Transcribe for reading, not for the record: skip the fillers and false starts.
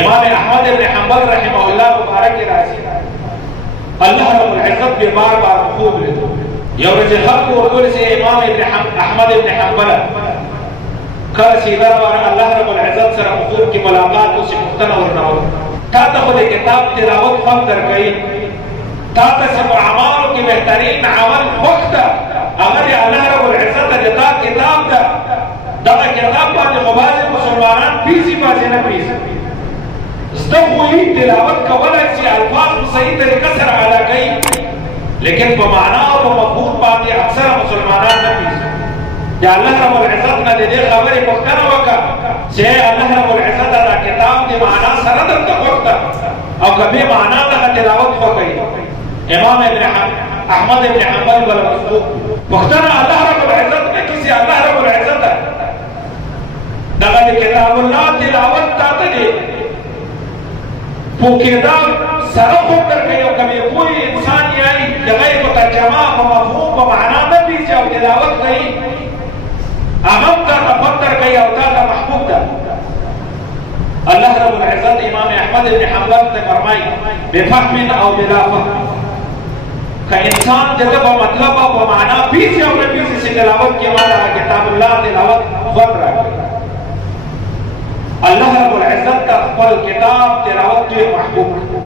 इमाम अहमद इब्न हंबल रहमहुल्लाह मुबारक के राजी अल्लाह रब्बुल इज्जत के बार बार खूब लेते यौरज हक को कुल से इमाम अहमद इब्न हंबल कल सीधा बार अल्लाह रब्बुल इज्जत सर खूब की मुलाकात उसे मुख्तन और ना हो ता खुद किताब तिलावत फम कर गई ता सब अमाल की बेहतरीन अमल वक्त अगर अल्लाह रब्बुल इज्जत देता किताब दा दवा किताब पर मुबालिग मुसलमान पीसी बाजे ना पीसी स्तहुई तिलावत कवल से अल्फाज सही तरीके से अदा कई लेकिन बमाना और मफहूम बात ये अक्सर मुसलमान न पीस या अल्लाह रब्बुल इज्जत ने दे खबर मुख्तरा वका से अल्लाह रब्बुल इज्जत दा किताब के माना सरद तक वक्त और कभी माना का तिलावत हो गई इमाम अहमद इब्न हंबल वाला मुख्तरा अल्लाह रब्बुल इज्जत ने किसी अल्लाह रब्बुल इज्जत दा किताबुल्लाह तिलावत ताते वो किताब सरफ होकर गई और कभी कोई इंसान यानी जगह को तर्जमा व मफहूम व माना में भी जाओ तिलावत गई अमम का तफक्कर गई अवता का महबूब का अल्लाह रब्बुल इज्जत इमाम अहमद इब्न हंबल ने फरमाई बेफहमिन औ बिला फहम का इंसान जब मतलब व माना भी जाओ भी से तिलावत के माना किताबुल्लाह तिलावत कर रहा है अल्लाह रब्बुल इज्जत का फल किताब तिलावत के महबूब